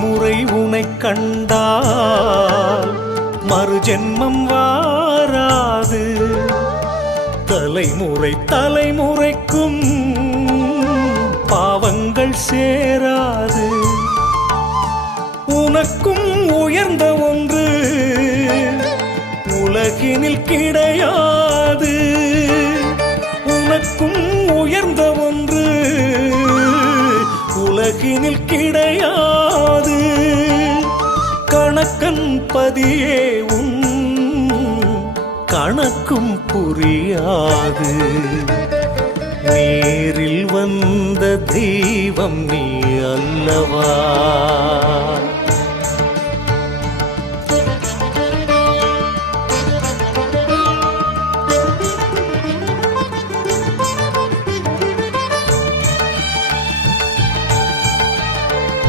முறை உனை கண்டால் மறு ஜென்மம் வாராது. தலைமுறை தலைமுறைக்கும் பாவங்கள் சேராது. உனக்கும் உயர்ந்த ஒன்று உலகினில் கிடையாது. உனக்கும் உயர்ந்த ஒன்று உலகினில் கிடையாது. கணக்கன் பதியே உன் கணக்கும் புரியாது. நேரில் வந்த தெய்வம் நீ அல்லவா?